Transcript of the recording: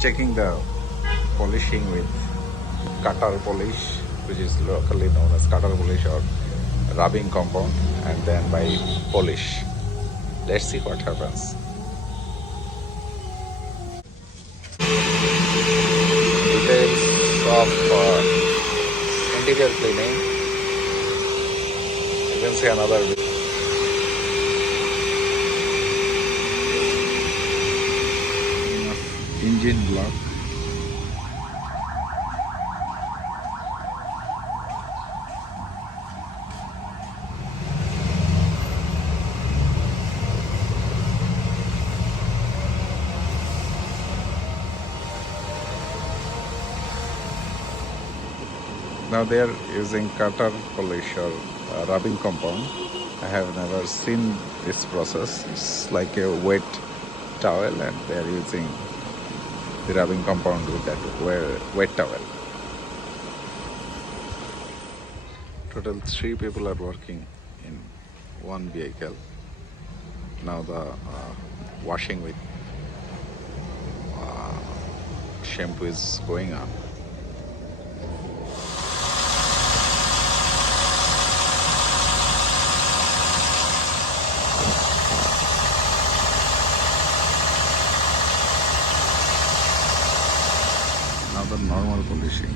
checking the polishing with cutter polish, which is locally known as cutter polish or rubbing compound, and then by polish. Let's see what happens. Details of interior cleaning. You can see another engine block. Now they are using cutter polish or rubbing compound. I have never seen this process. It's like a wet towel and they are using the rubbing compound with that wet towel. Total 3 people are working in one vehicle. Now the washing with shampoo is going on. Now the normal polishing.